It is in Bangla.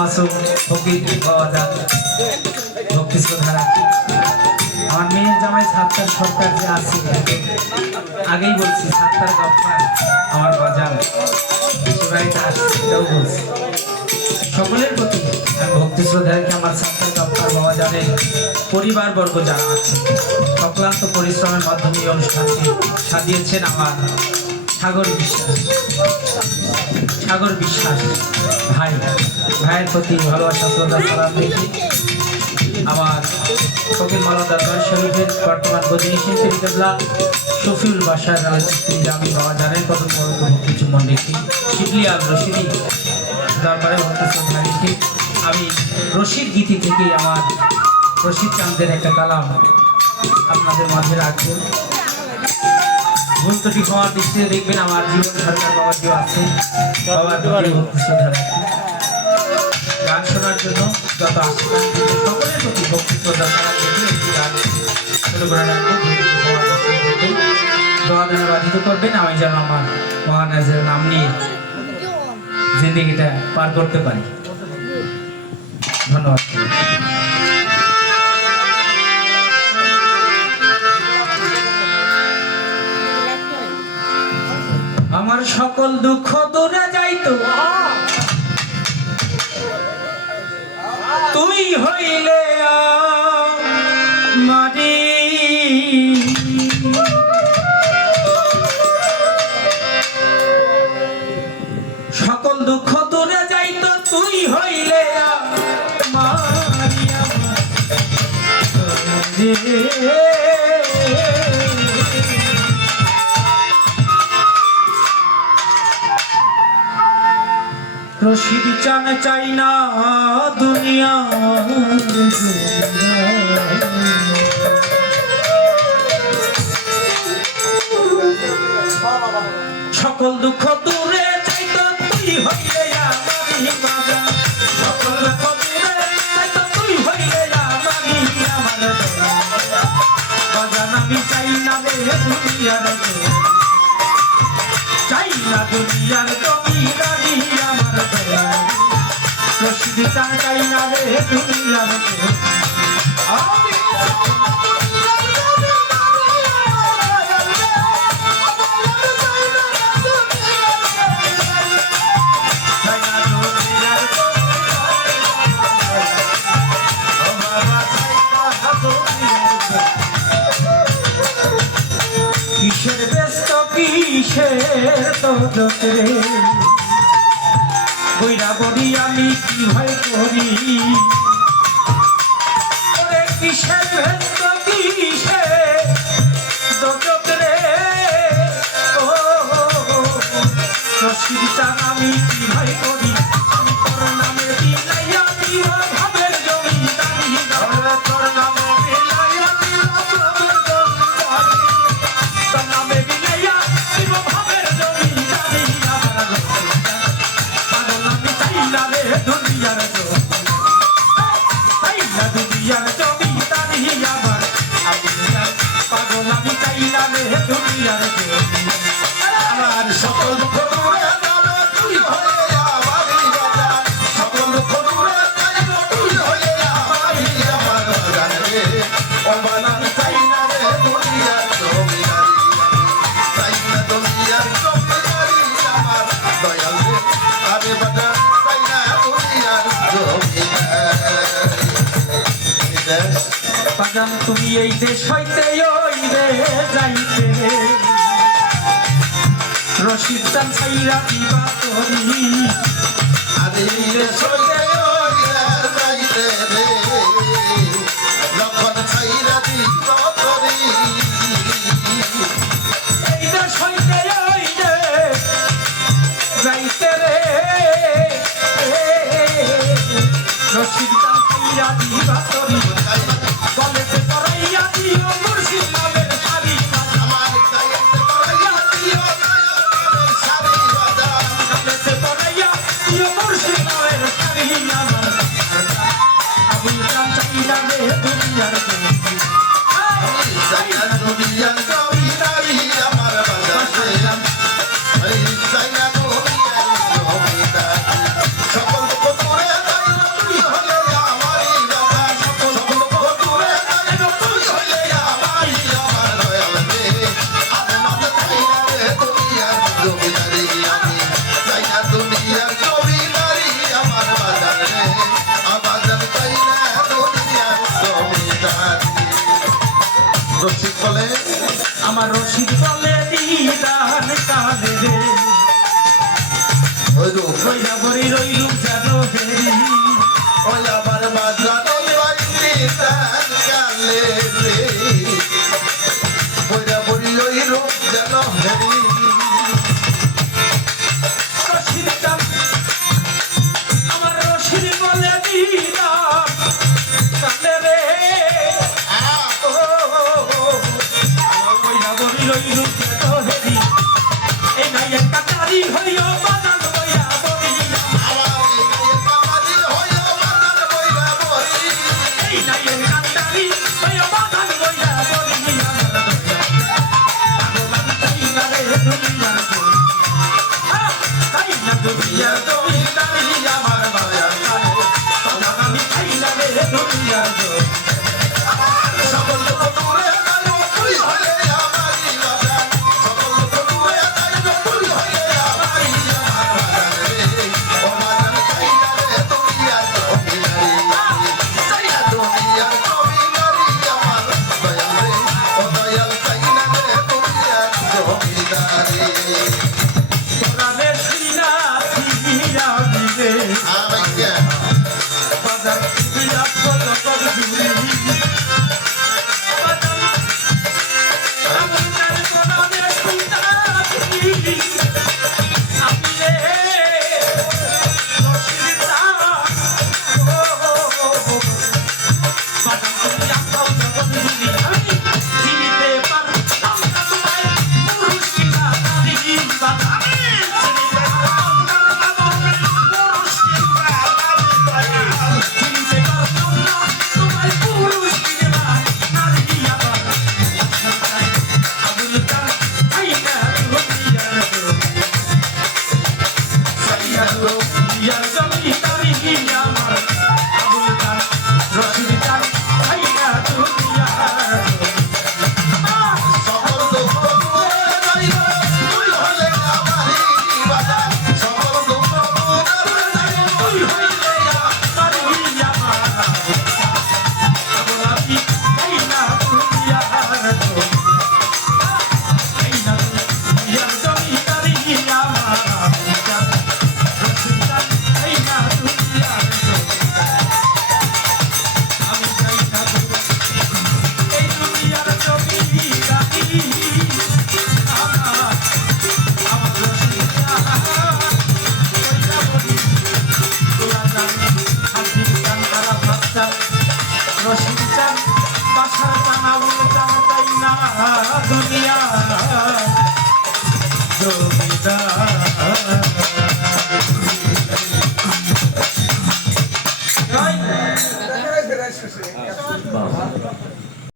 মাসুম ফকির বাজার ভক্তি শ্রদ্ধা রাখি। আমার মেয়ের জামাই সাত্তার সরকার যে আছে, আগেই বলছি সাত্তার গফফার আমার বাজার সে বাড়িতে আসছে, এটাও বলছি। সকলের প্রতি আমি ভক্তি শ্রদ্ধা রেখে আমার সাত্তার গফফার বাবা জানেন পরিবারবর্গ যারা আছে, অক্লান্ত পরিশ্রমের মাধ্যমে এই অনুষ্ঠানটি সাজিয়েছেন আমার সাগর বিশ্বাস। সাগর বিশ্বাস ভাইয়ের প্রতি ভালোবাসা শ্রদ্ধা সালাম রেখে আমার ফকির মাওলানা দরবার শরীফের বর্তমান বদিনী শিল্পী কেবলা শফিউল বাসার রাজনীতি আমি বাবা জানেন কত বড় ভক্তি চুম্বন রেখে শিবলি আল রশিদি দরবারে ভক্তি শ্রদ্ধা রেখে আমি রশিদ গীতি থেকে আমার রশিদ চাঁদের একটা কালাম আপনাদের মাঝে রাখবো। ভুল ত্রুটি হওয়ার দৃষ্টিতে দেখবেন আমার জীবন সরকার বাবার যে আছে, বাবার ভক্তি শ্রদ্ধা রাখি। গান শোনার জন্য যত আশীর্বাদ সকলের প্রতি ভক্তি শ্রদ্ধা তারা দেখে একটি গান শুরু করে রাখবো। দোয়া দানে বাধিত করবেন আমি যেন আমার মহানাজের নাম নিয়ে জিন্দিগিটা পার করতে পারি। ধন্যবাদ। আমার সকল দুঃখ দূরে যাইতো তুই হইলে মারি, সকল দুঃখ দূরে যাইতো তুই হইলে মারিয়া রশিদ চান চাই না দুনিয়া সকল দুঃখ দূরে চাইতো তুই হইলে আমারি বাবা, সকল দুঃখ দূরে চাইতো তুই হইলে আমারি আমার বাজান আমি চাই না রে দুনিয়ার চাই না দুনিয়ার জমিদারি আমার রশিদ চান চাই না রে দুনিয়ার কিসের ব্যস্ত কিসের তোরে বইরা বড়ি আমি কি ভয় করি ওরে কিসের ব্যস্ত কিসের তোরে ও রশিদ চান আমি কি ভয় করি তোর নামে বিলাইয়া দিব ভাবের জমিদারি তোর নামে বিলাইয়া দিব ভাবের জমিদারি তোর নামে বিলাইয়া দিব ভাবের জমিদারি আমার পাগল আমি চাই না রে দুনিয়ার চাই না দুনিয়ার জমিদারি আমার পাগল আমি চাই না রে দুনিয়ার আমার সকল বাজান তুমি এই দেশ হইতে ওই রে যাইতে রে রশিদ চান ছাইরা দিবা তোরি আরে এই দেশ হইতে ওই রে যাইতে রে লক্ষণ ছাইরা দিবা তোরি এই দেশ হইতে ওই রে যাইতে রে রশিদ চান ছাইরা দিবা তোরি বলেতে পড়াইয়া দিও মুর্শিদ নামের শাড়ি আমার গায়েতে পড়াইয়া দিও শাড়ি বাজার বলেতে পড়াইয়া দিও মুর্শিদ নামের শাড়ি আমার আবু আমার রশিদ বলে দিদান কালে রে কইরা বরি রইলুম যেন হেরি ওই আমার বাজানো দিদান কালে রে কইরা বরি রইলুম যেন হেরি রশিদ চান আমার রশিদ বলে দিদান কালে রে কইরা বরি রইলুম যেন হেরি এই নাই একটা তারি হইও বাজান বইয়া বরি এই নাই একটা তারি হইও বাজান বইয়া বরি দুনিয়া তুমি তারি আমার বাজার তোমার আমি খাইলা রে দুনিয়া সকল দূরে আলো তুই হলে আমারই বাজার সকল দূরে আলো তুই হলে আমারই বাজার রে ও বাজার চাইনা রে দুনিয়া জমিদারি চাইনা দুনিয়া জমিদারি আমার দয়াল রে ও দয়াল চাইনা রে দুনিয়া জমিদারি তোরালে সিনা সিনা দিবে আমাকে বাজার দিয়া কত কত দিবি বাজার আমি তার কোনারে সিনা দিবি আমি রে রশিদা বাজার দিয়া কত কত দিবি আমি দিতে পারতাম না তোমায় পুরুষ কিনা দিবি বাজার সকল দুঃখ দূরে যাইব তুই হলে আমারই বাজার সকল দুঃখ দূরে যাইব দুনিয়া জমিদার